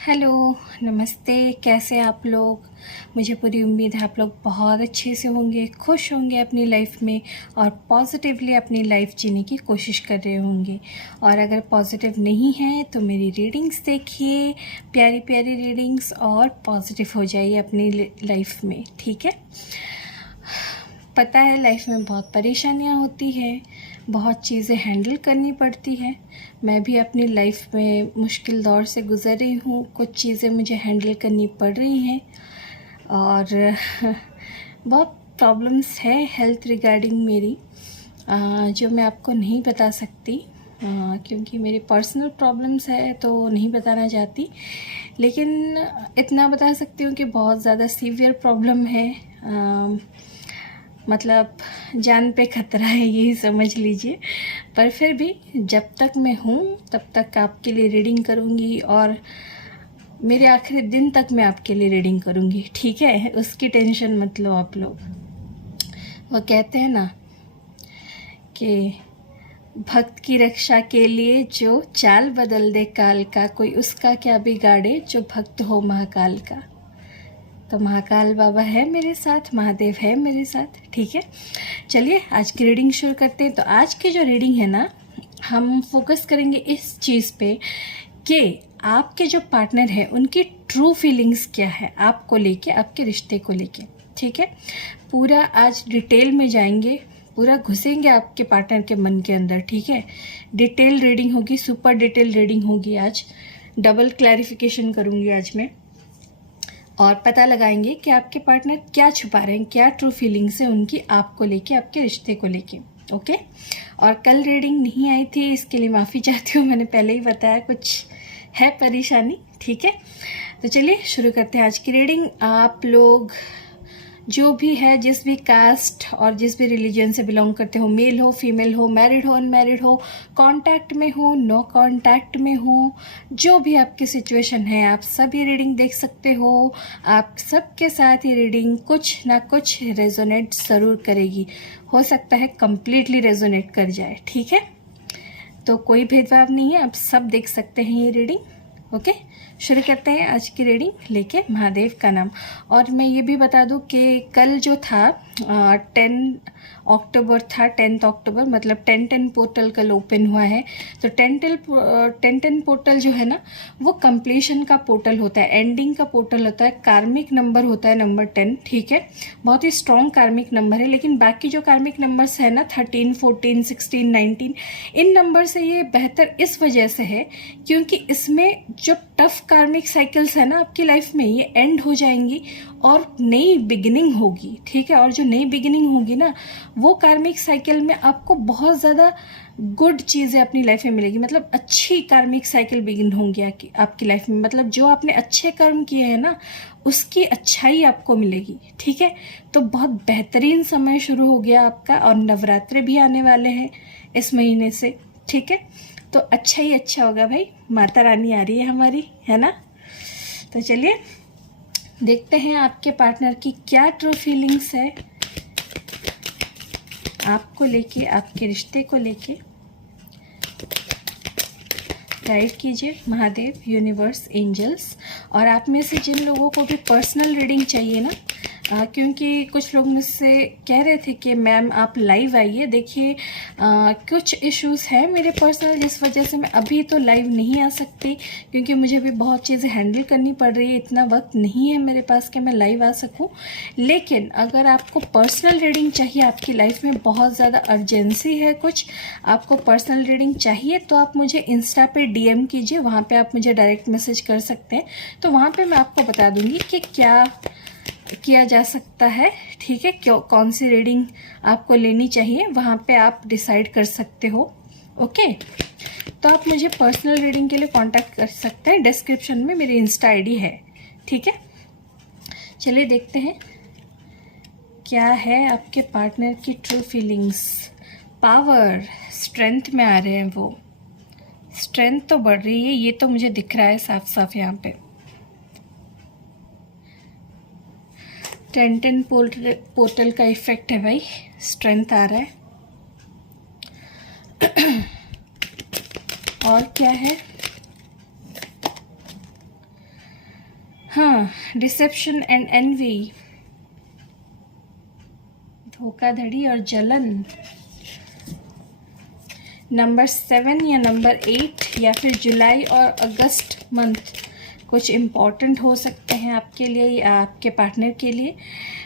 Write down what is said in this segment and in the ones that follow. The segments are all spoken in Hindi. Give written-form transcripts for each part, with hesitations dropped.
हेलो, नमस्ते। कैसे आप लोग? मुझे पूरी उम्मीद है आप लोग बहुत अच्छे से होंगे, खुश होंगे अपनी लाइफ में और पॉजिटिवली अपनी लाइफ जीने की कोशिश कर रहे होंगे। और अगर पॉजिटिव नहीं है तो मेरी रीडिंग्स देखिए, प्यारी प्यारी रीडिंग्स, और पॉजिटिव हो जाइए अपनी लाइफ में। ठीक है? पता है लाइफ में बहुत परेशानियां होती हैं, बहुत चीज़ें हैंडल करनी पड़ती हैं। मैं भी अपनी लाइफ में मुश्किल दौर से गुज़र रही हूँ, कुछ चीज़ें मुझे हैंडल करनी पड़ रही हैं और बहुत प्रॉब्लम्स है हेल्थ रिगार्डिंग मेरी, जो मैं आपको नहीं बता सकती क्योंकि मेरी पर्सनल प्रॉब्लम्स है तो नहीं बताना चाहती। लेकिन इतना बता सकती हूँ कि बहुत ज़्यादा सीवियर प्रॉब्लम है, मतलब जान पे खतरा है, यही समझ लीजिए। पर फिर भी जब तक मैं हूँ तब तक आपके लिए रीडिंग करूँगी और मेरे आखिरी दिन तक मैं आपके लिए रीडिंग करूँगी। ठीक है? उसकी टेंशन मत लो आप लोग। वो कहते हैं ना कि भक्त की रक्षा के लिए जो चाल बदल दे काल का, कोई उसका क्या बिगाड़े जो भक्त हो महाकाल का। तो महाकाल बाबा है मेरे साथ, महादेव है मेरे साथ। ठीक है, चलिए आज की रीडिंग शुरू करते हैं। तो आज की जो रीडिंग है ना, हम फोकस करेंगे इस चीज़ पे कि आपके जो पार्टनर है उनकी ट्रू फीलिंग्स क्या है आपको लेके, आपके रिश्ते को लेके। ठीक है, पूरा आज डिटेल में जाएंगे, पूरा घुसेंगे आपके पार्टनर के मन के अंदर। ठीक है, डिटेल रीडिंग होगी, सुपर डिटेल रीडिंग होगी आज। डबल क्लैरिफिकेशन करूँगी आज मैं और पता लगाएंगे कि आपके पार्टनर क्या छुपा रहे हैं, क्या ट्रू फीलिंग्स है उनकी आपको लेके, आपके रिश्ते को लेके। ओके, और कल रीडिंग नहीं आई थी, इसके लिए माफ़ी चाहती हूँ। मैंने पहले ही बताया कुछ है परेशानी। ठीक है, तो चलिए शुरू करते हैं आज की रीडिंग। आप लोग जो भी है, जिस भी कास्ट और जिस भी रिलीजन से बिलोंग करते हो, मेल हो फीमेल हो, मैरिड हो अनमैरिड हो, कांटेक्ट में हो नो कांटेक्ट में हो, जो भी आपकी सिचुएशन है, आप सब ये रीडिंग देख सकते हो। आप सबके साथ ये रीडिंग कुछ ना कुछ रेजोनेट ज़रूर करेगी। हो सकता है कंप्लीटली रेजोनेट कर जाए। ठीक है, तो कोई भेदभाव नहीं है, आप सब देख सकते हैं ये रीडिंग। ओके, शुरू करते हैं आज की रीडिंग लेके महादेव का नाम। और मैं ये भी बता दूं कि कल जो था 10 अक्टूबर था, 10 अक्टूबर, मतलब 10-10 पोर्टल कल ओपन हुआ है। तो 10-10 पोर्टल जो है ना, वो कंप्लीशन का पोर्टल होता है, एंडिंग का पोर्टल होता है, कार्मिक नंबर होता है नंबर 10। ठीक है, बहुत ही स्ट्रॉन्ग कार्मिक नंबर है। लेकिन बाकी जो कार्मिक नंबर्स है ना, 13, 14, 16, 19, इन नंबर से ये बेहतर इस वजह से है क्योंकि इसमें जो टफ कार्मिक साइकिल्स है ना आपकी लाइफ में, ये एंड हो जाएंगी और नई बिगिनिंग होगी। ठीक है, और जो नई बिगिनिंग होगी ना, वो कार्मिक साइकिल में आपको बहुत ज़्यादा गुड चीज़ें अपनी लाइफ में मिलेगी। मतलब अच्छी कार्मिक साइकिल बिगिन होंगी आपकी लाइफ में। मतलब जो आपने अच्छे कर्म किए हैं ना, उसकी अच्छाई आपको मिलेगी। ठीक है, तो बहुत बेहतरीन समय शुरू हो गया आपका और नवरात्रे भी आने वाले हैं इस महीने से। ठीक है, तो अच्छा ही अच्छा होगा भाई, माता रानी आ रही है हमारी, है ना। तो चलिए देखते हैं आपके पार्टनर की क्या ट्रू फीलिंग्स है आपको लेके, आपके रिश्ते को लेके। गाइड कीजिए महादेव, यूनिवर्स, एंजल्स। और आप में से जिन लोगों को भी पर्सनल रीडिंग चाहिए ना, क्योंकि कुछ लोग मुझसे कह रहे थे कि मैम आप लाइव आइए। देखिए कुछ इश्यूज़ हैं मेरे पर्सनल, जिस वजह से मैं अभी तो लाइव नहीं आ सकती क्योंकि मुझे भी बहुत चीज़ें हैंडल करनी पड़ रही है। इतना वक्त नहीं है मेरे पास कि मैं लाइव आ सकूं। लेकिन अगर आपको पर्सनल रीडिंग चाहिए, आपकी लाइफ में बहुत ज़्यादा अर्जेंसी है, कुछ आपको पर्सनल रीडिंग चाहिए, तो आप मुझे इंस्टा पे DM कीजिए। वहाँ पे आप मुझे डायरेक्ट मैसेज कर सकते हैं, तो वहाँ पे मैं आपको बता दूँगी कि क्या किया जा सकता है। ठीक है, क्यों, कौन सी रीडिंग आपको लेनी चाहिए, वहाँ पे आप डिसाइड कर सकते हो। ओके, तो आप मुझे पर्सनल रीडिंग के लिए कांटेक्ट कर सकते हैं, डिस्क्रिप्शन में मेरी इंस्टा ID है। ठीक है, चलिए देखते हैं क्या है आपके पार्टनर की ट्रू फीलिंग्स। पावर, स्ट्रेंथ में आ रहे हैं वो, स्ट्रेंथ तो बढ़ रही है, ये तो मुझे दिख रहा है साफ साफ यहाँ पे। 10-10 पोर्टल का इफेक्ट है भाई, स्ट्रेंथ आ रहा है। और क्या है, हाँ, डिसेप्शन एंड एनवी, धोखाधड़ी और जलन। नंबर 7 या नंबर 8 या फिर जुलाई और अगस्त मंथ कुछ इम्पॉर्टेंट हो सकते हैं आपके लिए या आपके पार्टनर के लिए।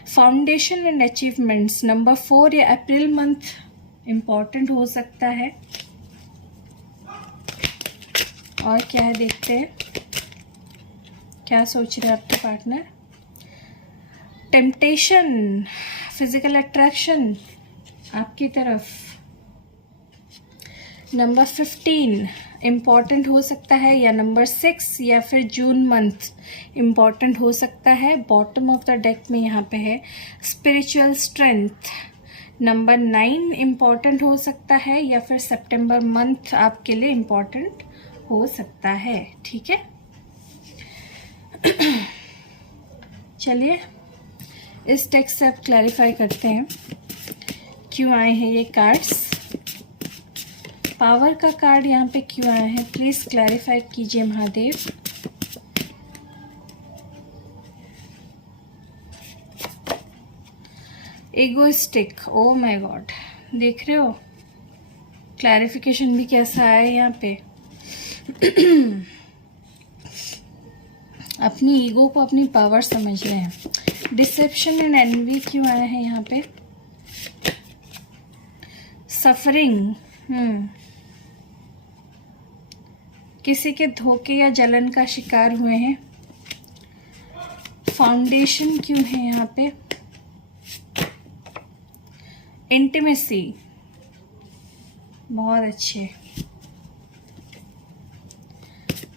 फाउंडेशन एंड अचीवमेंट्स, नंबर 4 या अप्रैल मंथ इम्पॉर्टेंट हो सकता है। और क्या है देखते हैं क्या सोच रहे हैं आपके पार्टनर। टेम्पटेशन, फिजिकल अट्रैक्शन आपकी तरफ। नंबर 15 इम्पॉर्टेंट हो सकता है, या नंबर 6 या फिर जून मंथ इम्पॉर्टेंट हो सकता है। बॉटम ऑफ द डेक में यहाँ पे है स्पिरिचुअल स्ट्रेंथ। नंबर 9 इम्पॉर्टेंट हो सकता है, या फिर सितंबर मंथ आपके लिए इम्पॉर्टेंट हो सकता है। ठीक है, चलिए इस टेक्स्ट से आप क्लैरिफाई करते हैं क्यों आए हैं ये कार्ड्स। पावर का कार्ड यहाँ पे क्यों आया है, प्लीज़ क्लैरिफाई कीजिए Mahadev. Egoistic, oh my God, देख रहे हो क्लैरिफिकेशन भी कैसा आया यहाँ पे। अपनी ईगो को अपनी पावर समझ रहे हैं। डिसेप्शन एंड एनवी क्यों आया है यहाँ पे। सफरिंग, किसी के धोखे या जलन का शिकार हुए हैं। फाउंडेशन क्यों है यहाँ पे। इंटीमेसी, बहुत अच्छे।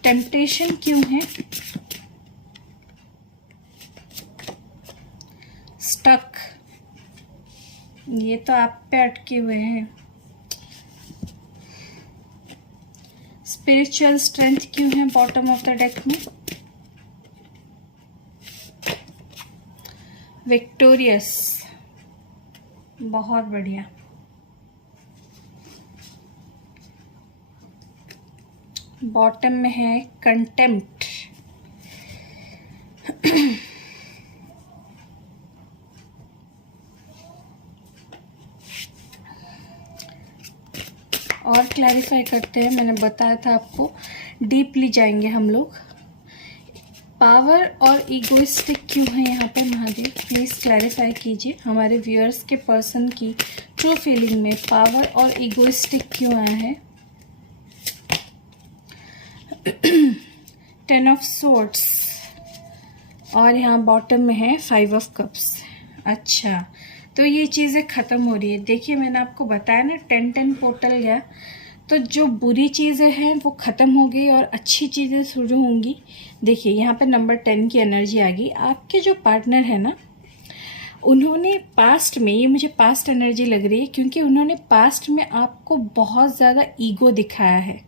टेम्पटेशन क्यों है। स्टक, ये तो आप पे अटके हुए हैं। स्पिरिचुअल स्ट्रेंथ क्यों है बॉटम ऑफ द डेक में। विक्टोरियस, बहुत बढ़िया। बॉटम में है कंटेम्प्ट। और क्लैरिफाई करते हैं, मैंने बताया था आपको डीपली जाएंगे हम लोग। पावर और ईगोइस्टिक क्यों है यहाँ पे महादेव, प्लीज़ क्लैरिफाई कीजिए। हमारे व्यूअर्स के पर्सन की ट्रू फीलिंग में पावर और ईगोइस्टिक क्यों आया है। 10 ऑफ सोर्ड्स और यहाँ बॉटम में है 5 ऑफ कप्स। अच्छा, तो ये चीज़ें ख़त्म हो रही है। देखिए मैंने आपको बताया ना 10-10 पोर्टल गया, तो जो बुरी चीज़ें हैं वो ख़त्म हो गई और अच्छी चीज़ें शुरू होंगी। देखिए यहाँ पे नंबर 10 की एनर्जी आ गई। आपके जो पार्टनर है ना, उन्होंने पास्ट में, ये मुझे पास्ट एनर्जी लग रही है क्योंकि उन्होंने पास्ट में आपको बहुत ज़्यादा ईगो दिखाया है।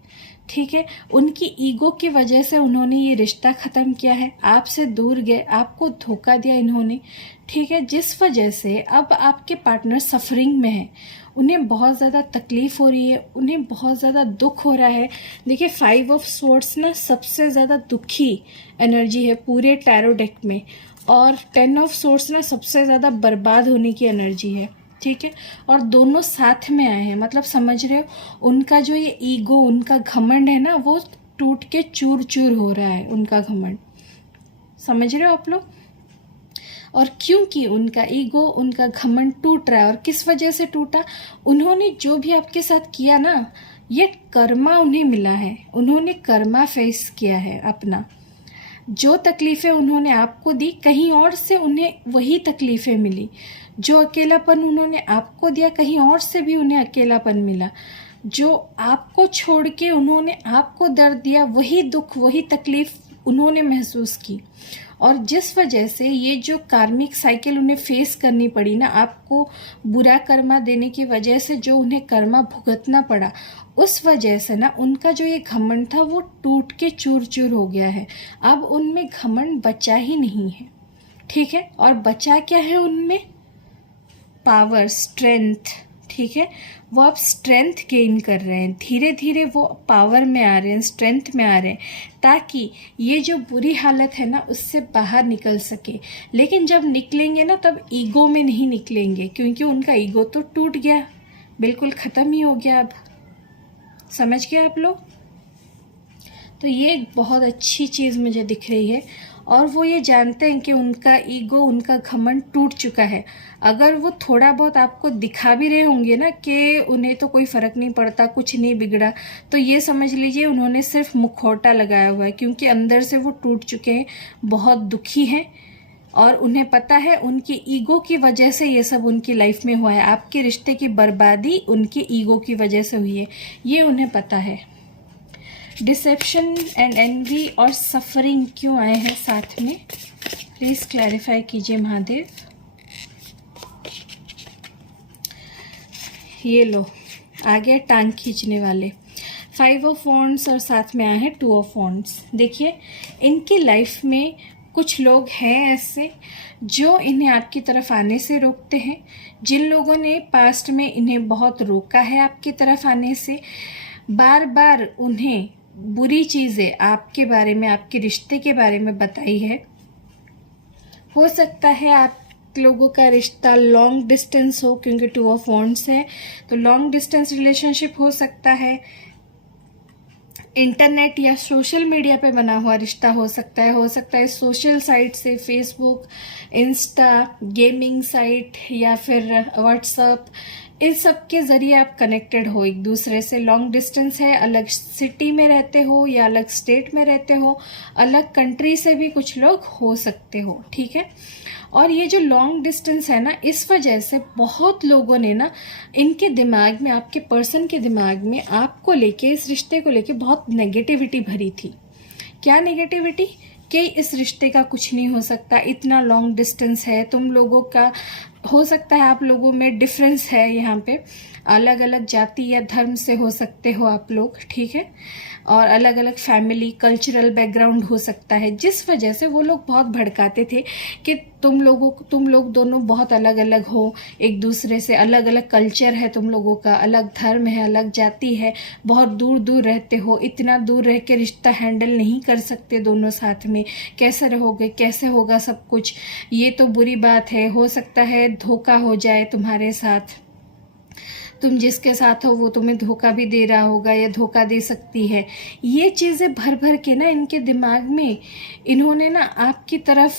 ठीक है, उनकी ईगो की वजह से उन्होंने ये रिश्ता ख़त्म किया है, आपसे दूर गए, आपको धोखा दिया इन्होंने। ठीक है, जिस वजह से अब आपके पार्टनर सफरिंग में है, उन्हें बहुत ज़्यादा तकलीफ़ हो रही है, उन्हें बहुत ज़्यादा दुख हो रहा है। देखिए 5 ऑफ सोर्ड्स ना सबसे ज़्यादा दुखी एनर्जी है पूरे टैरो डेक में, और 10 ऑफ सोर्ड्स ना सबसे ज़्यादा बर्बाद होने की एनर्जी है। ठीक है, और दोनों साथ में आए हैं, मतलब समझ रहे हो, उनका जो ये ईगो, उनका घमंड है ना, वो टूट के चूर चूर हो रहा है, उनका घमंड। समझ रहे हो आप लोग। और क्योंकि उनका ईगो, उनका घमंड टूट रहा है, और किस वजह से टूटा, उन्होंने जो भी आपके साथ किया ना, ये कर्मा उन्हें मिला है, उन्होंने कर्मा फेस किया है अपना। जो तकलीफ़ें उन्होंने आपको दी, कहीं और से उन्हें वही तकलीफ़ें मिली। जो अकेलापन उन्होंने आपको दिया, कहीं और से भी उन्हें अकेलापन मिला। जो आपको छोड़ के उन्होंने आपको दर्द दिया, वही दुख, वही तकलीफ़ उन्होंने महसूस की। और जिस वजह से ये जो कार्मिक साइकिल उन्हें फेस करनी पड़ी ना, आपको बुरा कर्मा देने की वजह से जो उन्हें कर्मा भुगतना पड़ा, उस वजह से ना उनका जो ये घमंड था वो टूट के चूर चूर हो गया है। अब उनमें घमंड बचा ही नहीं है। ठीक है, और बचा क्या है उनमें, पावर, स्ट्रेंथ, ठीक है, वो आप स्ट्रेंथ गेन कर रहे हैं, धीरे धीरे वो पावर में आ रहे हैं, स्ट्रेंथ में आ रहे हैं, ताकि ये जो बुरी हालत है ना उससे बाहर निकल सके। लेकिन जब निकलेंगे ना तब ईगो में नहीं निकलेंगे, क्योंकि उनका ईगो तो टूट गया, बिल्कुल ख़त्म ही हो गया। अब समझ गए आप लोग? तो ये एक बहुत अच्छी चीज़ मुझे दिख रही है, और वो ये जानते हैं कि उनका ईगो, उनका घमंड टूट चुका है। अगर वो थोड़ा बहुत आपको दिखा भी रहे होंगे ना कि उन्हें तो कोई फ़र्क नहीं पड़ता, कुछ नहीं बिगड़ा, तो ये समझ लीजिए उन्होंने सिर्फ मुखौटा लगाया हुआ है, क्योंकि अंदर से वो टूट चुके हैं, बहुत दुखी हैं, और उन्हें पता है उनकी ईगो की वजह से ये सब उनकी लाइफ में हुआ है। आपके रिश्ते की बर्बादी उनकी ईगो की वजह से हुई है, ये उन्हें पता है। डिसेप्शन एंड एनवी और सफरिंग क्यों आए हैं साथ में, प्लीज़ क्लैरिफाई कीजिए महादेव। ये लो आ गया टांग खींचने वाले 5 ऑफ वॉन्ड्स, और साथ में आए हैं 2 ऑफ वॉन्ड्स। देखिए इनकी लाइफ में कुछ लोग हैं ऐसे जो इन्हें आपकी तरफ आने से रोकते हैं। जिन लोगों ने पास्ट में इन्हें बहुत रोका है आपकी तरफ आने से, बार बार उन्हें बुरी चीज़ें आपके बारे में, आपके रिश्ते के बारे में बताई है। हो सकता है आप लोगों का रिश्ता लॉन्ग डिस्टेंस हो, क्योंकि 2 ऑफ वॉन्ड्स है, तो लॉन्ग डिस्टेंस रिलेशनशिप हो सकता है। इंटरनेट या सोशल मीडिया पे बना हुआ रिश्ता हो सकता है सोशल साइट से, फेसबुक, इंस्टा, गेमिंग साइट या फिर व्हाट्सअप, इन सब के ज़रिए आप कनेक्टेड हो एक दूसरे से। लॉन्ग डिस्टेंस है, अलग सिटी में रहते हो या अलग स्टेट में रहते हो, अलग कंट्री से भी कुछ लोग हो सकते हो, ठीक है। और ये जो लॉन्ग डिस्टेंस है ना, इस वजह से बहुत लोगों ने ना इनके दिमाग में, आपके पर्सन के दिमाग में आपको लेके, इस रिश्ते को लेके बहुत नेगेटिविटी भरी थी। क्या नेगेटिविटी? कि इस रिश्ते का कुछ नहीं हो सकता, इतना लॉन्ग डिस्टेंस है, तुम लोगों का हो सकता है, आप लोगों में डिफरेंस है, यहाँ पे अलग अलग जाति या धर्म से हो सकते हो आप लोग, ठीक है, और अलग अलग फैमिली, कल्चरल बैकग्राउंड हो सकता है, जिस वजह से वो लोग बहुत भड़काते थे कि तुम लोग दोनों बहुत अलग अलग हो एक दूसरे से, अलग अलग कल्चर है तुम लोगों का, अलग धर्म है, अलग जाति है, बहुत दूर दूर रहते हो, इतना दूर रह के रिश्ता हैंडल नहीं कर सकते दोनों साथ में, कैसे रहोगे, कैसे होगा सब कुछ, ये तो बुरी बात है। हो सकता है धोखा हो जाए तुम्हारे साथ, तुम जिसके साथ हो वो तुम्हें धोखा भी दे रहा होगा या धोखा दे सकती है। ये चीज़ें भर भर के ना इनके दिमाग में इन्होंने ना आपकी तरफ,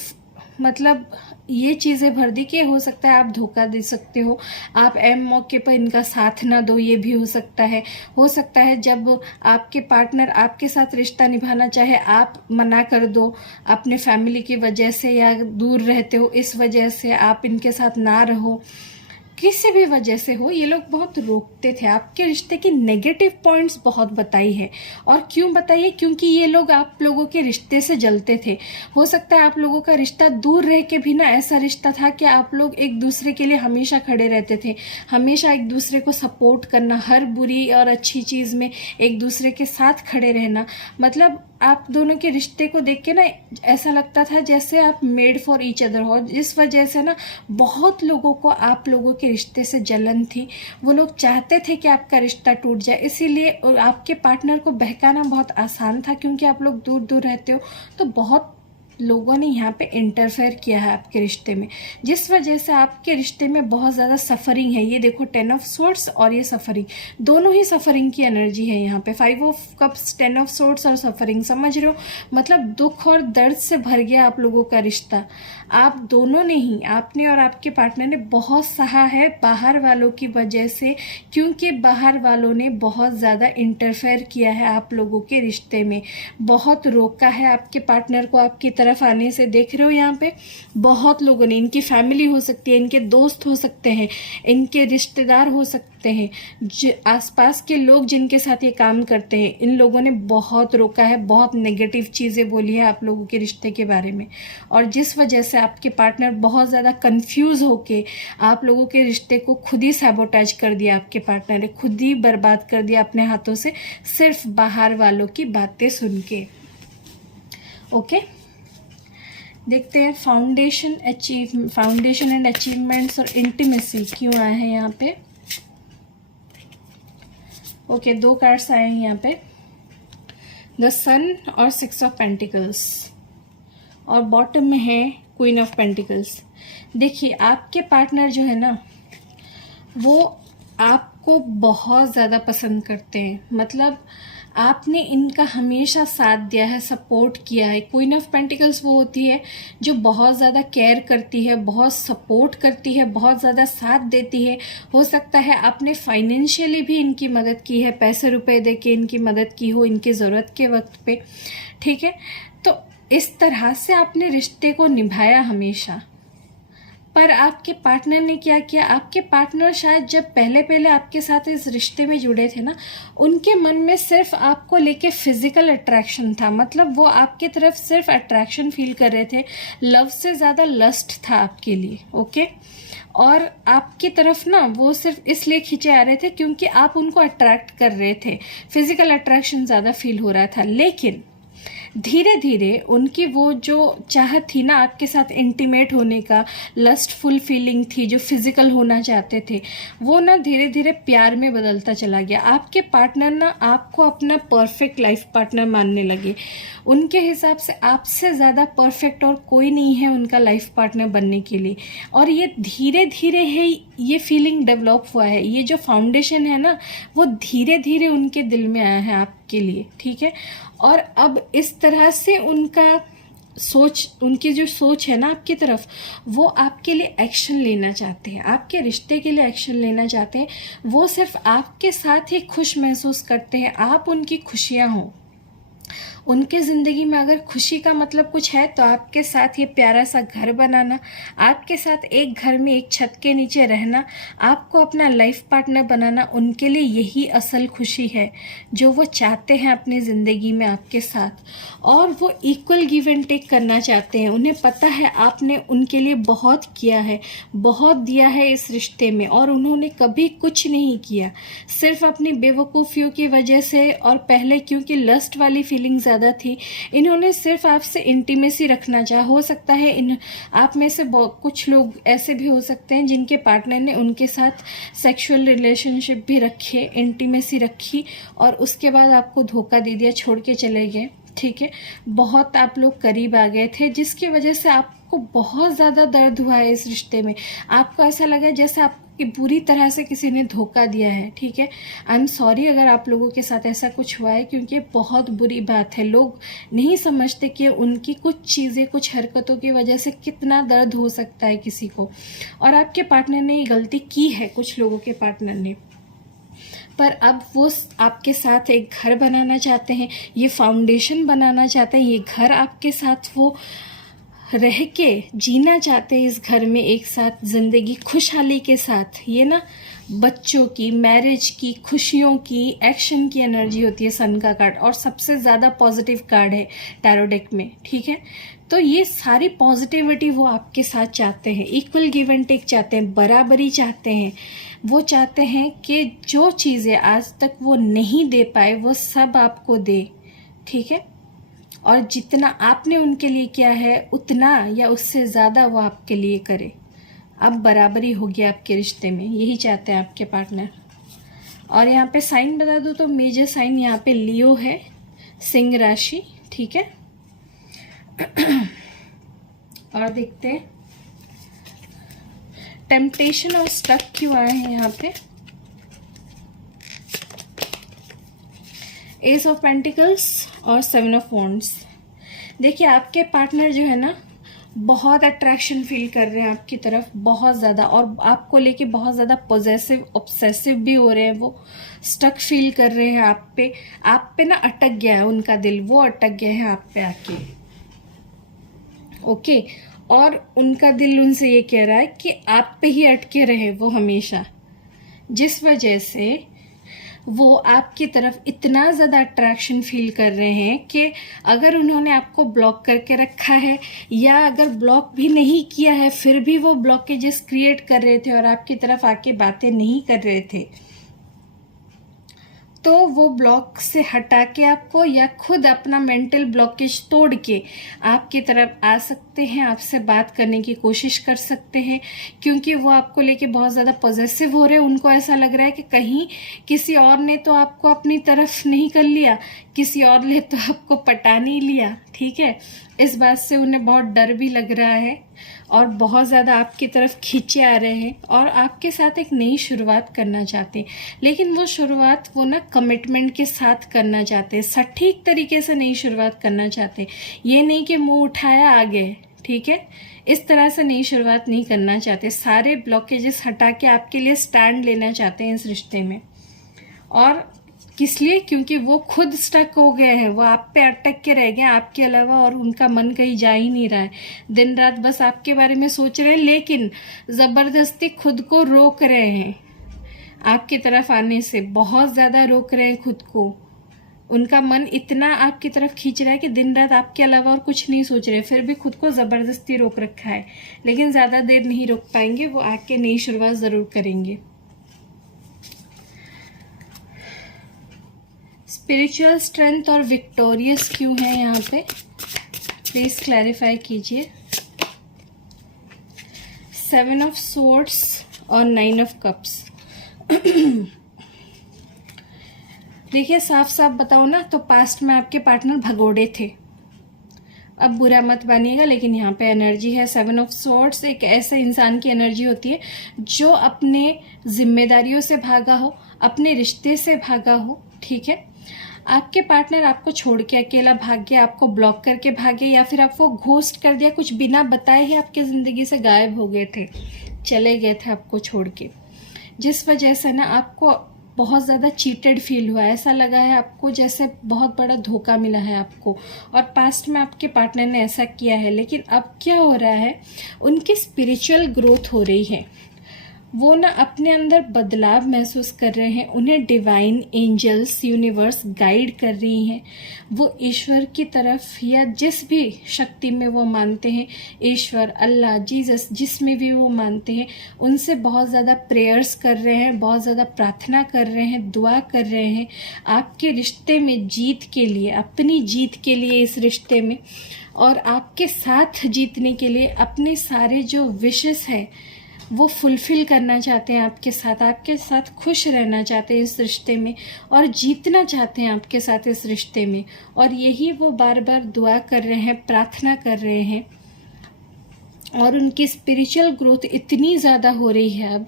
मतलब ये चीज़ें भर दी कि हो सकता है आप धोखा दे सकते हो, आप एम मौके पर इनका साथ ना दो, ये भी हो सकता है। हो सकता है जब आपके पार्टनर आपके साथ रिश्ता निभाना चाहे, आप मना कर दो अपने फैमिली की वजह से, या दूर रहते हो इस वजह से आप इनके साथ ना रहो, किसी भी वजह से हो, ये लोग बहुत रोकते थे। आपके रिश्ते की नेगेटिव पॉइंट्स बहुत बताई है। और क्यों बताइए? क्योंकि ये लोग आप लोगों के रिश्ते से जलते थे। हो सकता है आप लोगों का रिश्ता दूर रह के भी ना ऐसा रिश्ता था कि आप लोग एक दूसरे के लिए हमेशा खड़े रहते थे, हमेशा एक दूसरे को सपोर्ट करना, हर बुरी और अच्छी चीज़ में एक दूसरे के साथ खड़े रहना। मतलब आप दोनों के रिश्ते को देख के ना ऐसा लगता था जैसे आप मेड फॉर ईच अदर हो। इस वजह से ना बहुत लोगों को आप लोगों के रिश्ते से जलन थी, वो लोग चाहते थे कि आपका रिश्ता टूट जाए। इसीलिए आपके पार्टनर को बहकाना बहुत आसान था, क्योंकि आप लोग दूर दूर रहते हो, तो बहुत लोगों ने यहाँ पे इंटरफेयर किया है आपके रिश्ते में, जिस वजह से आपके रिश्ते में बहुत ज़्यादा सफरिंग है। ये देखो 10 ऑफ सोर्ड्स और ये सफरिंग, दोनों ही सफरिंग की एनर्जी है यहाँ पे। 5 ऑफ कप्स, 10 ऑफ सोर्ड्स और सफरिंग, समझ रहे हो? मतलब दुख और दर्द से भर गया आप लोगों का रिश्ता। आप दोनों ने ही, आपने और आपके पार्टनर ने बहुत सहा है बाहर वालों की वजह से, क्योंकि बाहर वालों ने बहुत ज़्यादा इंटरफेयर किया है आप लोगों के रिश्ते में, बहुत रोका है आपके पार्टनर को आपकी तरफ आने से। देख रहे हो यहाँ पे बहुत लोगों ने, इनकी फैमिली हो सकती है, इनके दोस्त हो सकते हैं, इनके रिश्तेदार हो सकते हैं, आसपास के लोग जिनके साथ ये काम करते हैं, इन लोगों ने बहुत रोका है, बहुत नेगेटिव चीज़ें बोली है आप लोगों के रिश्ते के बारे में। और जिस वजह से आपके पार्टनर बहुत ज़्यादा कंफ्यूज होके आप लोगों के रिश्ते को खुद ही सैबोटाज कर दिया, आपके पार्टनर ने खुद ही बर्बाद कर दिया अपने हाथों से, सिर्फ बाहर वालों की बातें सुन के। ओके, देखते हैं फाउंडेशन एंड अचीवमेंट्स और इंटीमेसी क्यों आए हैं यहाँ पे। ओके, 2 कार्ड्स आए हैं यहाँ पे, द सन और 6 ऑफ पेंटिकल्स, और बॉटम में है क्वीन ऑफ पेंटिकल्स। देखिए आपके पार्टनर जो है ना वो आपको बहुत ज़्यादा पसंद करते हैं, मतलब आपने इनका हमेशा साथ दिया है, सपोर्ट किया है। क्वीन ऑफ पेंटिकल्स वो होती है जो बहुत ज़्यादा केयर करती है, बहुत सपोर्ट करती है, बहुत ज़्यादा साथ देती है। हो सकता है आपने फाइनेंशियली भी इनकी मदद की है, पैसे रुपए दे के इनकी मदद की हो इनकी ज़रूरत के वक्त पे, ठीक है। तो इस तरह से आपने रिश्ते को निभाया हमेशा। पर आपके पार्टनर ने क्या किया, आपके पार्टनर शायद जब पहले पहले आपके साथ इस रिश्ते में जुड़े थे ना, उनके मन में सिर्फ आपको लेके फिजिकल अट्रैक्शन था, मतलब वो आपके तरफ सिर्फ अट्रैक्शन फील कर रहे थे, लव से ज़्यादा लस्ट था आपके लिए, ओके। और आपकी तरफ ना वो सिर्फ इसलिए खींचे आ रहे थे क्योंकि आप उनको अट्रैक्ट कर रहे थे, फिजिकल अट्रैक्शन ज़्यादा फील हो रहा था। लेकिन धीरे धीरे उनकी वो जो चाहत थी ना आपके साथ इंटीमेट होने का, लस्टफुल फीलिंग थी, जो फिजिकल होना चाहते थे, वो ना धीरे धीरे प्यार में बदलता चला गया। आपके पार्टनर ना आपको अपना परफेक्ट लाइफ पार्टनर मानने लगे। उनके हिसाब से आपसे ज़्यादा परफेक्ट और कोई नहीं है उनका लाइफ पार्टनर बनने के लिए। और ये धीरे धीरे है ये फीलिंग डेवलप हुआ है, ये जो फाउंडेशन है ना वो धीरे धीरे उनके दिल में आया है आपके लिए, ठीक है। और अब इस तरह से उनकी जो सोच है ना आपकी तरफ, वो आपके लिए एक्शन लेना चाहते हैं, आपके रिश्ते के लिए एक्शन लेना चाहते हैं। वो सिर्फ आपके साथ ही खुश महसूस करते हैं, आप उनकी खुशियाँ हों। उनके ज़िंदगी में अगर खुशी का मतलब कुछ है तो आपके साथ ये प्यारा सा घर बनाना, आपके साथ एक घर में एक छत के नीचे रहना, आपको अपना लाइफ पार्टनर बनाना, उनके लिए यही असल खुशी है जो वो चाहते हैं अपनी ज़िंदगी में आपके साथ। और वो इक्वल गिव एंड टेक करना चाहते हैं। उन्हें पता है आपने उनके लिए बहुत किया है, बहुत दिया है इस रिश्ते में, और उन्होंने कभी कुछ नहीं किया, सिर्फ अपनी बेवकूफ़ियों की वजह से और पहले क्योंकि लस्ट वाली फीलिंग ज़्यादा थी, इन्होंने सिर्फ आपसे इंटीमेसी रखना चाहा। हो सकता है आप में से कुछ लोग ऐसे भी हो सकते हैं जिनके पार्टनर ने उनके साथ सेक्सुअल रिलेशनशिप भी रखे, इंटीमेसी रखी, और उसके बाद आपको धोखा दे दिया, छोड़ के चले गए, ठीक है। बहुत आप लोग करीब आ गए थे जिसकी वजह से आपको बहुत ज़्यादा दर्द हुआ है इस रिश्ते में। आपको ऐसा लगा जैसे आपको बुरी तरह से किसी ने धोखा दिया है, ठीक है। आई एम सॉरी अगर आप लोगों के साथ ऐसा कुछ हुआ है, क्योंकि बहुत बुरी बात है। लोग नहीं समझते कि उनकी कुछ चीज़ें, कुछ हरकतों की वजह से कितना दर्द हो सकता है किसी को। और आपके पार्टनर ने ये गलती की है, कुछ लोगों के पार्टनर ने, पर अब वो आपके साथ एक घर बनाना चाहते हैं, ये फाउंडेशन बनाना चाहते हैं, ये घर आपके साथ वो रह के जीना चाहते हैं, इस घर में एक साथ ज़िंदगी खुशहाली के साथ। ये ना बच्चों की, मैरिज की, खुशियों की, एक्शन की एनर्जी होती है सन का कार्ड, और सबसे ज़्यादा पॉजिटिव कार्ड है टैरो डेक में, ठीक है। तो ये सारी पॉजिटिविटी वो आपके साथ चाहते हैं, इक्वल गिव एंड टेक चाहते हैं, बराबरी चाहते हैं। वो चाहते हैं कि जो चीज़ें आज तक वो नहीं दे पाए वो सब आपको दे, ठीक है। और जितना आपने उनके लिए किया है उतना या उससे ज़्यादा वो आपके लिए करे। अब बराबरी होगी आपके रिश्ते में, यही चाहते हैं आपके पार्टनर। और यहाँ पे साइन बता दूँ तो मेजर साइन यहाँ पे लियो है, सिंह राशि, ठीक है। और देखते हैं टेम्पटेशन और स्टक क्यों आए हैं यहाँ पे। एस ऑफ पेंटिकल्स और 7 ऑफ वॉन्ड्स। देखिए आपके पार्टनर जो है ना बहुत अट्रैक्शन फील कर रहे हैं आपकी तरफ, बहुत ज़्यादा, और आपको लेके बहुत ज़्यादा पॉजेसिव, ऑब्सेसिव भी हो रहे हैं। वो स्टक फील कर रहे हैं आप पे ना अटक गया है उनका दिल, वो अटक गया है आप पे आके, ओके। और उनका दिल उनसे ये कह रहा है कि आप पे ही अटके रहे वो हमेशा, जिस वजह से वो आपकी तरफ इतना ज़्यादा अट्रैक्शन फील कर रहे हैं कि अगर उन्होंने आपको ब्लॉक करके रखा है या अगर ब्लॉक भी नहीं किया है फिर भी वो ब्लॉकेजेस क्रिएट कर रहे थे और आपकी तरफ आके बातें नहीं कर रहे थे, तो वो ब्लॉक से हटा के आपको, या खुद अपना मेंटल ब्लॉकेज तोड़ के आपकी तरफ आ सकते हैं, आपसे बात करने की कोशिश कर सकते हैं, क्योंकि वो आपको लेके बहुत ज़्यादा पॉजेसिव हो रहे हैं। उनको ऐसा लग रहा है कि कहीं किसी और ने तो आपको अपनी तरफ नहीं कर लिया, किसी और ने तो आपको पटा नहीं लिया, ठीक है। इस बात से उन्हें बहुत डर भी लग रहा है और बहुत ज़्यादा आपकी तरफ खींचे आ रहे हैं और आपके साथ एक नई शुरुआत करना चाहते हैं। लेकिन वो शुरुआत वो ना कमिटमेंट के साथ करना चाहते हैं, सटीक तरीके से नई शुरुआत करना चाहते हैं। ये नहीं कि मुंह उठाया आ गए, ठीक है, इस तरह से नई शुरुआत नहीं करना चाहते। सारे ब्लॉकेजेस हटा के आपके लिए स्टैंड लेना चाहते हैं इस रिश्ते में। और किस लिए? क्योंकि वो खुद स्टक हो गए हैं, वो आप पे अटक के रह गए आपके अलावा, और उनका मन कहीं जा ही नहीं रहा है। दिन रात बस आपके बारे में सोच रहे हैं, लेकिन ज़बरदस्ती खुद को रोक रहे हैं आपकी तरफ आने से, बहुत ज़्यादा रोक रहे हैं खुद को। उनका मन इतना आपकी तरफ खींच रहा है कि दिन रात आपके अलावा और कुछ नहीं सोच रहे, फिर भी खुद को ज़बरदस्ती रोक रखा है। लेकिन ज़्यादा देर नहीं रोक पाएंगे, वो आके नई शुरुआत ज़रूर करेंगे। स्पिरिचुअल स्ट्रेंथ और विक्टोरियस क्यों है यहाँ पे, प्लीज क्लैरिफाई कीजिए। 7 ऑफ स्वॉर्ड्स और 9 ऑफ कप्स। देखिए साफ साफ बताओ ना, तो पास्ट में आपके पार्टनर भगोड़े थे। अब बुरा मत मानिएगा, लेकिन यहाँ पे एनर्जी है 7 ऑफ स्वॉर्ड्स। एक ऐसे इंसान की एनर्जी होती है जो अपने जिम्मेदारियों से भागा हो, अपने रिश्ते से भागा हो, ठीक है। आपके पार्टनर आपको छोड़ के अकेला भाग गया, आपको ब्लॉक करके भागे, या फिर आपको घोस्ट कर दिया, कुछ बिना बताए ही आपके ज़िंदगी से गायब हो गए थे, चले गए थे आपको छोड़ के। जिस वजह से ना आपको बहुत ज़्यादा चीटेड फील हुआ, ऐसा लगा है आपको जैसे बहुत बड़ा धोखा मिला है आपको, और पास्ट में आपके पार्टनर ने ऐसा किया है। लेकिन अब क्या हो रहा है, उनकी स्पिरिचुअल ग्रोथ हो रही है, वो ना अपने अंदर बदलाव महसूस कर रहे हैं, उन्हें डिवाइन एंजल्स, यूनिवर्स गाइड कर रही हैं। वो ईश्वर की तरफ, या जिस भी शक्ति में वो मानते हैं, ईश्वर, अल्लाह, जीसस, जिसमें भी वो मानते हैं, उनसे बहुत ज़्यादा प्रेयर्स कर रहे हैं, बहुत ज़्यादा प्रार्थना कर रहे हैं, दुआ कर रहे हैं आपके रिश्ते में जीत के लिए, अपनी जीत के लिए इस रिश्ते में, और आपके साथ जीतने के लिए अपने सारे जो विशेस हैं वो फुलफिल करना चाहते हैं आपके साथ खुश रहना चाहते हैं इस रिश्ते में, और जीतना चाहते हैं आपके साथ इस रिश्ते में। और यही वो बार बार दुआ कर रहे हैं, प्रार्थना कर रहे हैं, और उनकी स्पिरिचुअल ग्रोथ इतनी ज़्यादा हो रही है, अब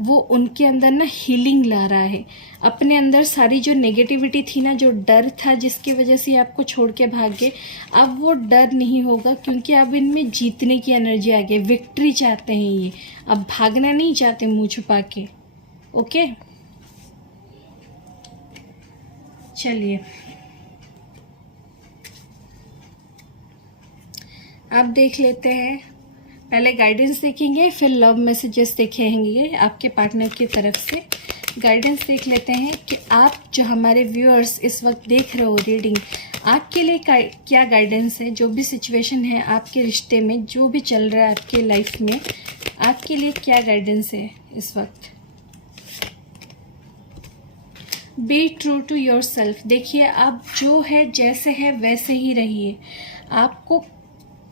वो उनके अंदर ना हीलिंग ला रहा है। अपने अंदर सारी जो नेगेटिविटी थी ना, जो डर था जिसकी वजह से आपको छोड़ के भाग गए, अब वो डर नहीं होगा, क्योंकि अब इनमें जीतने की एनर्जी आ गई, विक्ट्री चाहते हैं ये, अब भागना नहीं चाहते मुंह छुपा के। ओके, चलिए अब देख लेते हैं, पहले गाइडेंस देखेंगे, फिर लव मैसेजेस देखेंगे आपके पार्टनर की तरफ से। गाइडेंस देख लेते हैं कि आप जो हमारे व्यूअर्स इस वक्त देख रहे हो रीडिंग, आपके लिए क्या गाइडेंस है। जो भी सिचुएशन है आपके रिश्ते में, जो भी चल रहा है आपके लाइफ में, आपके लिए क्या गाइडेंस है इस वक्त। Be true to yourself. देखिए, आप जो है जैसे है वैसे ही रहिए, आपको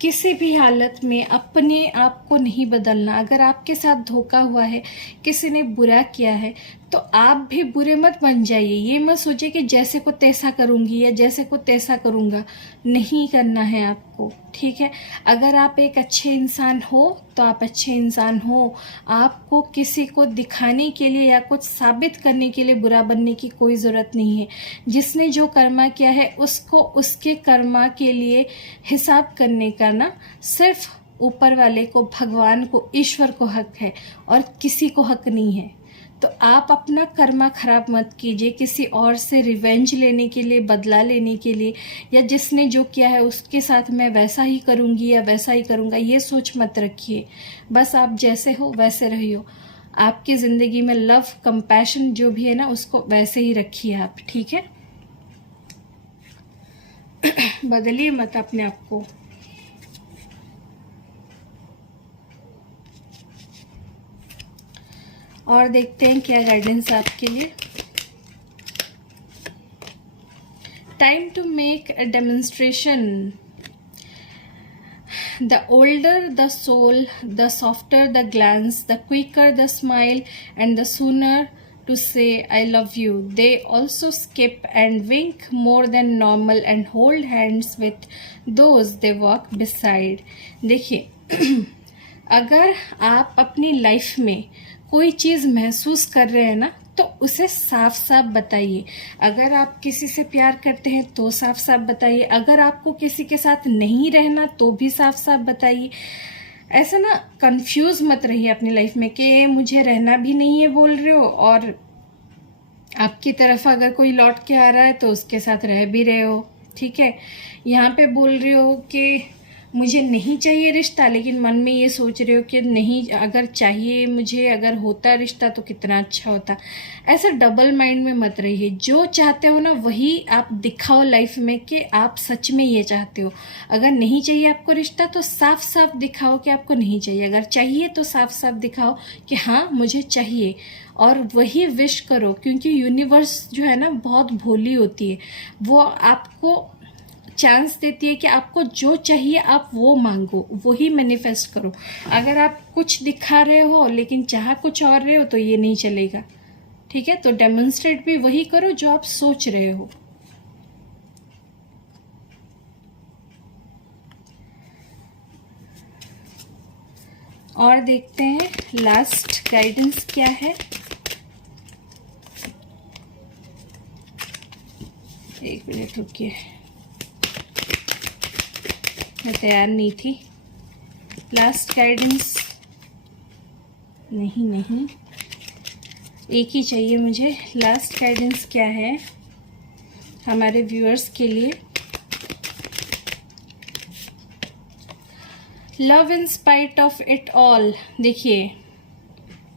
किसी भी हालत में अपने आप को नहीं बदलना। अगर आपके साथ धोखा हुआ है, किसी ने बुरा किया है, तो आप भी बुरे मत बन जाइए। ये मत सोचिए कि जैसे को तैसा करूंगी या जैसे को तैसा करूंगा, नहीं करना है आपको, ठीक है। अगर आप एक अच्छे इंसान हो तो आप अच्छे इंसान हो, आपको किसी को दिखाने के लिए या कुछ साबित करने के लिए बुरा बनने की कोई ज़रूरत नहीं है। जिसने जो कर्मा किया है उसको उसके कर्मा के लिए हिसाब करने का ना सिर्फ ऊपर वाले को, भगवान को, ईश्वर को हक है, और किसी को हक नहीं है। तो आप अपना कर्मा खराब मत कीजिए किसी और से रिवेंज लेने के लिए, बदला लेने के लिए, या जिसने जो किया है उसके साथ मैं वैसा ही करूँगी या वैसा ही करूँगा, ये सोच मत रखिए। बस आप जैसे हो वैसे रहियो। आपकी ज़िंदगी में लव, कंपैशन जो भी है ना, उसको वैसे ही रखिए आप, ठीक है। बदलिए मत अपने आप को। और देखते हैं क्या गाइडेंस है आपके लिए। Time to make a demonstration. The older the soul, the softer the glance, the quicker the smile, and the sooner to say I love you. They also skip and wink more than normal and hold hands with those they walk beside. देखिए अगर आप अपनी लाइफ में कोई चीज़ महसूस कर रहे हैं ना, तो उसे साफ साफ बताइए. अगर आप किसी से प्यार करते हैं तो साफ साफ बताइए. अगर आपको किसी के साथ नहीं रहना तो भी साफ साफ बताइए. ऐसा ना कंफ्यूज मत रहिए अपनी लाइफ में कि मुझे रहना भी नहीं है बोल रहे हो, और आपकी तरफ अगर कोई लौट के आ रहा है तो उसके साथ रह भी रहे हो. ठीक है, यहाँ पे बोल रहे हो कि मुझे नहीं चाहिए रिश्ता, लेकिन मन में ये सोच रहे हो कि नहीं, अगर चाहिए मुझे, अगर होता रिश्ता तो कितना अच्छा होता. ऐसा डबल माइंड में मत रहिए. जो चाहते हो ना वही आप दिखाओ लाइफ में कि आप सच में ये चाहते हो. अगर नहीं चाहिए आपको रिश्ता तो साफ साफ दिखाओ कि आपको नहीं चाहिए. अगर चाहिए तो साफ साफ दिखाओ कि हाँ मुझे चाहिए, और वही विश करो. क्योंकि यूनिवर्स जो है ना बहुत भोली होती है, वो आपको चांस देती है कि आपको जो चाहिए आप वो मांगो, वही मैनिफेस्ट करो. अगर आप कुछ दिखा रहे हो लेकिन चाह कुछ और रहे हो तो ये नहीं चलेगा. ठीक है, तो डेमोन्स्ट्रेट भी वही करो जो आप सोच रहे हो. और देखते हैं लास्ट गाइडेंस क्या है. एक मिनट रुकिए, मैं तैयार नहीं थी. लास्ट गाइडेंस नहीं, एक ही चाहिए मुझे. लास्ट गाइडेंस क्या है हमारे व्यूअर्स के लिए. Love in spite of it all. देखिए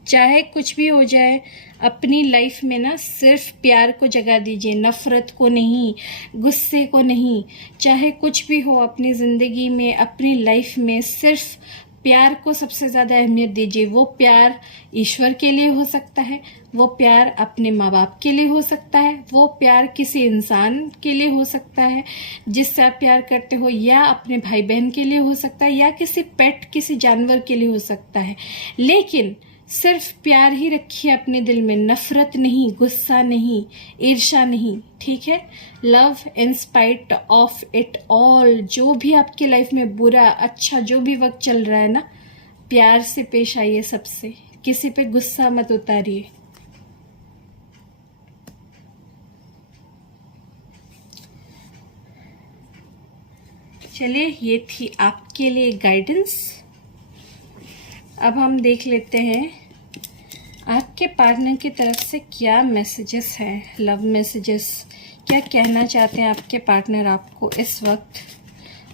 चाहे कुछ भी हो जाए अपनी लाइफ में ना सिर्फ प्यार को जगह दीजिए, नफ़रत को नहीं, गुस्से को नहीं. चाहे कुछ भी हो अपनी ज़िंदगी में, अपनी लाइफ में, सिर्फ प्यार को सबसे ज़्यादा अहमियत दीजिए. वो प्यार ईश्वर के लिए हो सकता है, वो प्यार अपने माँ बाप के लिए हो सकता है, वो प्यार किसी इंसान के लिए हो सकता है जिससे आप प्यार करते हो, या अपने भाई बहन के लिए हो सकता है, या किसी पेट, किसी जानवर के लिए हो सकता है. लेकिन सिर्फ प्यार ही रखिए अपने दिल में, नफरत नहीं, गुस्सा नहीं, ईर्ष्या नहीं. ठीक है, love in spite of it all. जो भी आपकी लाइफ में बुरा अच्छा जो भी वक्त चल रहा है ना, प्यार से पेश आइए सबसे. किसी पे गुस्सा मत उतारिए. चलिए, ये थी आपके लिए गाइडेंस. अब हम देख लेते हैं आपके पार्टनर की तरफ से क्या मैसेजेस हैं, लव मैसेजेस. क्या कहना चाहते हैं आपके पार्टनर आपको इस वक्त.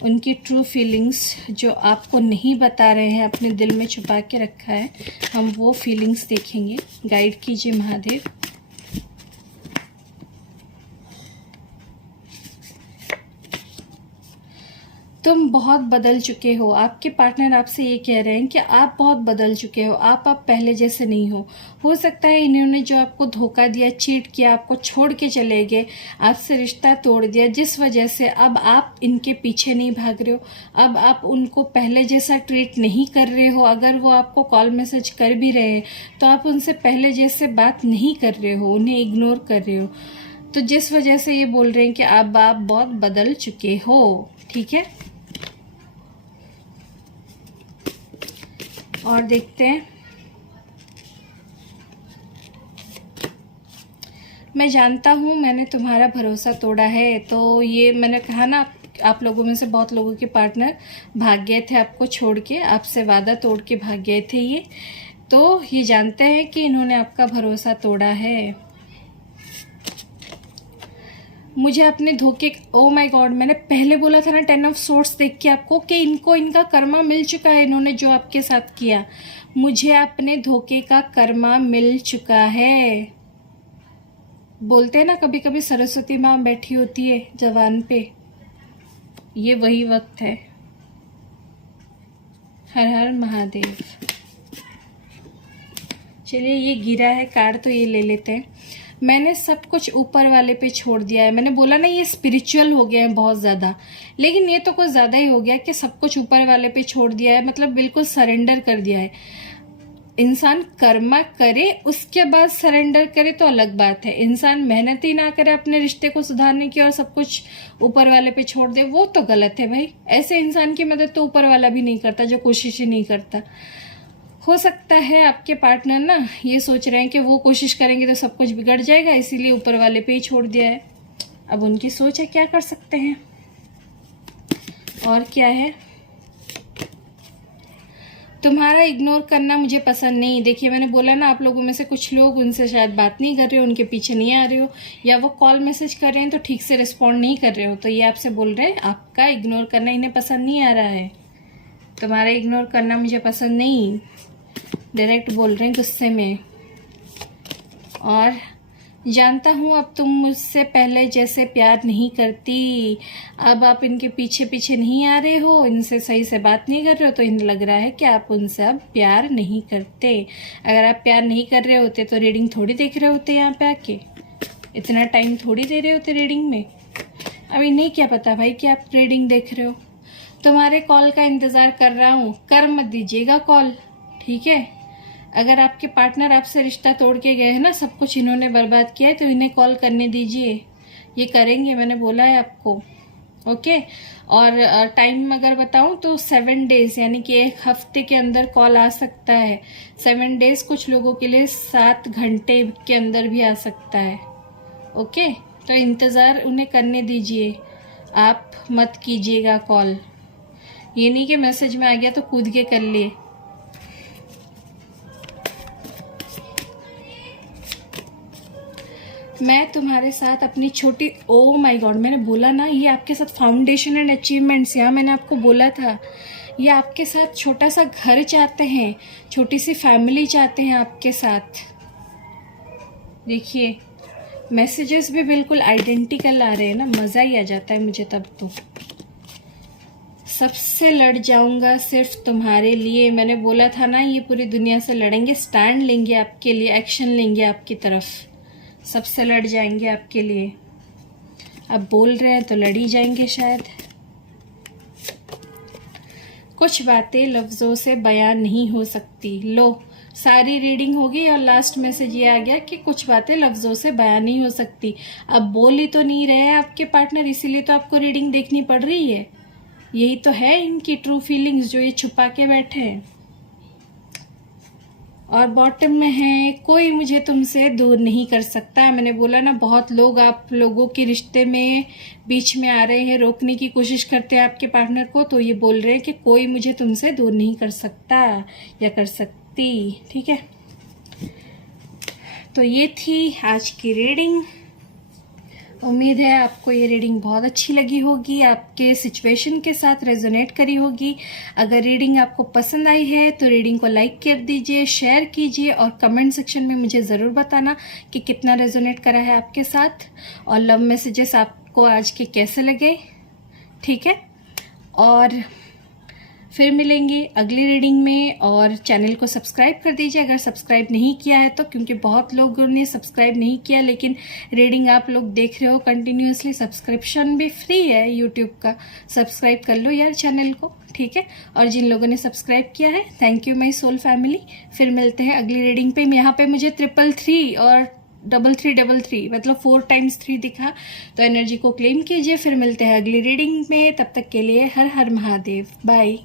उनकी ट्रू फीलिंग्स जो आपको नहीं बता रहे हैं, अपने दिल में छुपा के रखा है, हम वो फीलिंग्स देखेंगे. गाइड कीजिए महादेव. तुम बहुत बदल चुके हो. आपके पार्टनर आपसे ये कह रहे हैं कि आप बहुत बदल चुके हो, आप अब पहले जैसे नहीं हो सकता है इन्होंने जो आपको धोखा दिया, चीट किया, आपको छोड़ के चले गए, आपसे रिश्ता तोड़ दिया, जिस वजह से अब आप इनके पीछे नहीं भाग रहे हो, अब आप उनको पहले जैसा ट्रीट नहीं कर रहे हो. अगर वो आपको कॉल मैसेज कर भी रहे हैं तो आप उनसे पहले जैसे बात नहीं कर रहे हो, उन्हें इग्नोर कर रहे हो. तो जिस वजह से ये बोल रहे हैं कि अब आप बहुत बदल चुके हो. ठीक है, और देखते हैं. मैं जानता हूँ मैंने तुम्हारा भरोसा तोड़ा है. तो ये मैंने कहा ना, आप लोगों में से बहुत लोगों के पार्टनर भाग गए थे आपको छोड़ के, आपसे वादा तोड़ के भाग गए थे. ये जानते हैं कि इन्होंने आपका भरोसा तोड़ा है. मुझे अपने धोखे, ओ माय गॉड, मैंने पहले बोला था ना 10 ऑफ सोर्ट्स देख के आपको कि इनको इनका कर्मा मिल चुका है. इन्होंने जो आपके साथ किया, मुझे अपने धोखे का कर्मा मिल चुका है. बोलते हैं ना कभी कभी सरस्वती माँ बैठी होती है जवान पे, ये वही वक्त है. हर हर महादेव. चलिए, ये गिरा है कार्ड तो ये ले लेते हैं. मैंने सब कुछ ऊपर वाले पे छोड़ दिया है। मैंने बोला ना ये स्पिरिचुअल हो गया है बहुत ज़्यादा, लेकिन ये तो कुछ ज़्यादा ही हो गया कि सब कुछ ऊपर वाले पे छोड़ दिया है, मतलब बिल्कुल सरेंडर कर दिया है। इंसान कर्मा करे उसके बाद सरेंडर करे तो अलग बात है। इंसान मेहनत ही ना करे अपने रिश्ते को सुधारने की और सब कुछ ऊपर वाले पे छोड़ दे, वो तो गलत है भाई। ऐसे इंसान की मदद तो ऊपर वाला भी नहीं करता जो कोशिश ही नहीं करता। हो सकता है आपके पार्टनर ना ये सोच रहे हैं कि वो कोशिश करेंगे तो सब कुछ बिगड़ जाएगा, इसीलिए ऊपर वाले पे ही छोड़ दिया है। अब उनकी सोच है, क्या कर सकते हैं। और क्या है, तुम्हारा इग्नोर करना मुझे पसंद नहीं। देखिए मैंने बोला ना, आप लोगों में से कुछ लोग उनसे शायद बात नहीं कर रहे हो, उनके पीछे नहीं आ रहे हो, या वो कॉल मैसेज कर रहे हैं तो ठीक से रिस्पॉन्ड नहीं कर रहे हो, तो ये आपसे बोल रहे हैं आपका इग्नोर करना इन्हें पसंद नहीं आ रहा है। तुम्हारा इग्नोर करना मुझे पसंद नहीं, डायरेक्ट बोल रहे हैं गुस्से में। और जानता हूँ अब तुम मुझसे पहले जैसे प्यार नहीं करती। अब आप इनके पीछे पीछे नहीं आ रहे हो, इनसे सही से बात नहीं कर रहे हो, तो इन्हें लग रहा है कि आप उनसे अब प्यार नहीं करते। अगर आप प्यार नहीं कर रहे होते तो रीडिंग थोड़ी देख रहे होते यहाँ पे आके, इतना टाइम थोड़ी दे रहे होते रीडिंग में। अब इन्हें क्या पता भाई कि आप रीडिंग देख रहे हो। तुम्हारे कॉल का इंतज़ार कर रहा हूँ, कर मत दीजिएगा कॉल, ठीक है। अगर आपके पार्टनर आपसे रिश्ता तोड़ के गए हैं ना, सब कुछ इन्होंने बर्बाद किया है, तो इन्हें कॉल करने दीजिए, ये करेंगे, मैंने बोला है आपको, ओके। और टाइम अगर बताऊं तो 7 डेज, यानी कि 1 हफ्ते के अंदर कॉल आ सकता है। 7 डेज कुछ लोगों के लिए 7 घंटे के अंदर भी आ सकता है, ओके। तो इंतज़ार उन्हें करने दीजिए, आप मत कीजिएगा कॉल। ये नहीं कि मैसेज में आ गया तो कूद के कर लिए। मैं तुम्हारे साथ अपनी छोटी, ओ माय गॉड, मैंने बोला ना ये आपके साथ फाउंडेशन एंड अचीवमेंट्स, यहाँ मैंने आपको बोला था ये आपके साथ छोटा सा घर चाहते हैं, छोटी सी फैमिली चाहते हैं आपके साथ। देखिए मैसेजेस भी बिल्कुल आइडेंटिकल आ रहे हैं ना, मज़ा ही आ जाता है मुझे तब तो। सबसे लड़ जाऊंगा सिर्फ तुम्हारे लिए, मैंने बोला था ना ये पूरी दुनिया से लड़ेंगे, स्टैंड लेंगे आपके लिए, एक्शन लेंगे आपकी तरफ, सबसे लड़ जाएंगे आपके लिए। अब बोल रहे हैं तो लड़ ही जाएंगे शायद। कुछ बातें लफ्ज़ों से बयान नहीं हो सकती। लो सारी रीडिंग होगी और लास्ट मैसेज ये आ गया कि कुछ बातें लफ्ज़ों से बयान नहीं हो सकती। अब बोल ही तो नहीं रहे हैं आपके पार्टनर, इसीलिए तो आपको रीडिंग देखनी पड़ रही है। यही तो है इनकी ट्रू फीलिंग्स जो ये छुपा के बैठे हैं। और बॉटम में है, कोई मुझे तुमसे दूर नहीं कर सकता। मैंने बोला ना बहुत लोग आप लोगों के रिश्ते में बीच में आ रहे हैं, रोकने की कोशिश करते हैं आपके पार्टनर को, तो ये बोल रहे हैं कि कोई मुझे तुमसे दूर नहीं कर सकता या कर सकती, ठीक है। तो ये थी आज की रीडिंग। उम्मीद है आपको ये रीडिंग बहुत अच्छी लगी होगी, आपके सिचुएशन के साथ रेजोनेट करी होगी। अगर रीडिंग आपको पसंद आई है तो रीडिंग को लाइक कर दीजिए, शेयर कीजिए और कमेंट सेक्शन में मुझे ज़रूर बताना कि कितना रेजोनेट करा है आपके साथ, और लव मैसेजेस आपको आज के कैसे लगे, ठीक है। और फिर मिलेंगे अगली रीडिंग में, और चैनल को सब्सक्राइब कर दीजिए अगर सब्सक्राइब नहीं किया है तो, क्योंकि बहुत लोगों ने सब्सक्राइब नहीं किया लेकिन रीडिंग आप लोग देख रहे हो कंटिन्यूअसली। सब्सक्रिप्शन भी फ्री है यूट्यूब का, सब्सक्राइब कर लो यार चैनल को, ठीक है। और जिन लोगों ने सब्सक्राइब किया है, thank you my soul family. फिर मिलते हैं अगली रीडिंग पे। यहाँ पे मुझे 333 और 3333 मतलब 4 टाइम्स 3 दिखा, तो एनर्जी को क्लेम कीजिए। फिर मिलते हैं अगली रीडिंग में, तब तक के लिए हर हर महादेव, बाय।